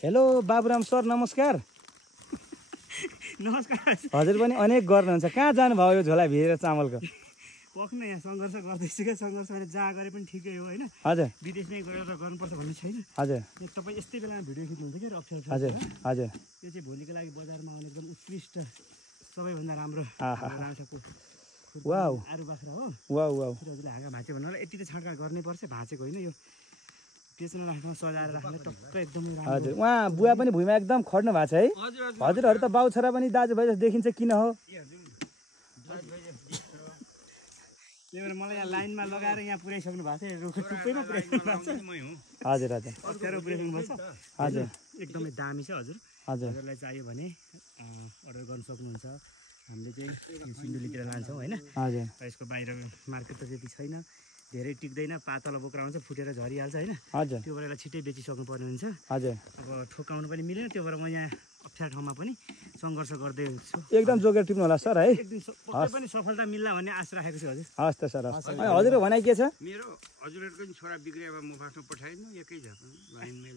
Hello Baburam sir नमस्कार। नमस्कार। हजुर पनि अनेक गर्नुहुन्छ, कहाँ जानुभयो यो झोला भिरेर चामलको? पक्न यहाँ सङ्घर्ष गर्दैछु क्या, सङ्घर्ष गरेर जहाँ गरे पनि ठिकै हो होइन। हजुर विदेशमै गएर गर्नुपर्छ भन्ने छैन। हजुर तपाईँ यस्तै बेलामा भिडियो खिच्नुहुन्छ कि अप्ठ्यारो छ। हजुर हजुर यो चाहिँ भोलिको लागि बजारमा आउने एकदम उत्कृष्ट सबैभन्दा राम्रो राम्रोको वाउ आरु बाख्रा हो। वाउ वाउ हजुरले हाँगा भाँच्यो भन्नाले यति त छाँटकाट गर्नै पर्छ, भाँचेको होइन यो बेच्न राख्न सजाएर राख्ने टक्क एकदमै राम्रो। हजुर उहाँ बुवा पनि भुइँमा एकदम खड्नु भएको छ है। हजुरहरू त बाउ छोरा पनि दाजुभाइ जस्तो देखिन्छ, किन हो? त्यही भएर मलाई यहाँ लाइनमा लगाएर यहाँ पुर्याइसक्नु भएको थियो, रुखको टुप्पैमा पुर्याइसक्नु भएको छ। हजुर हजुर अप्ठ्यारो पुर्याइसक्नु भएको छ। हजुर एकदमै दामी छ हजुर। हजुर हजुरलाई चाहियो भने अर्डर गर्न सक्नुहुन्छ। हामीले चाहिँ सिन्धुलीतिर लान्छौँ होइन। हजुर र यसको बाहिर मार्केट त त्यति छैन, धेरै टिक्दैन, पातलो बोक्रा हुन्छ, फुटेर झरिहाल्छ होइन। हजुर त्यो भएर छिट्टै बेचिसक्नु पर्ने हुन्छ। हजुर अब ठोकाउनु पनि मिलेन, त्यो भएर म यहाँ अप्ठ्यारो ठाउँमा पनि सङ्घर्ष गर्दै छु। एकदम जोगेर टिप्नु होला सर है। एक दिन पक्कै पनि सफलता मिल्ला भन्ने आश राखेको छु हजुर। हस् त सर हस्। हजुरको भनाइ के छ? मेरो हजुरहरूको नि छोरा बिग्रियो, म बाटो पठाइदिनु एकै झ्यापमा लाइनमै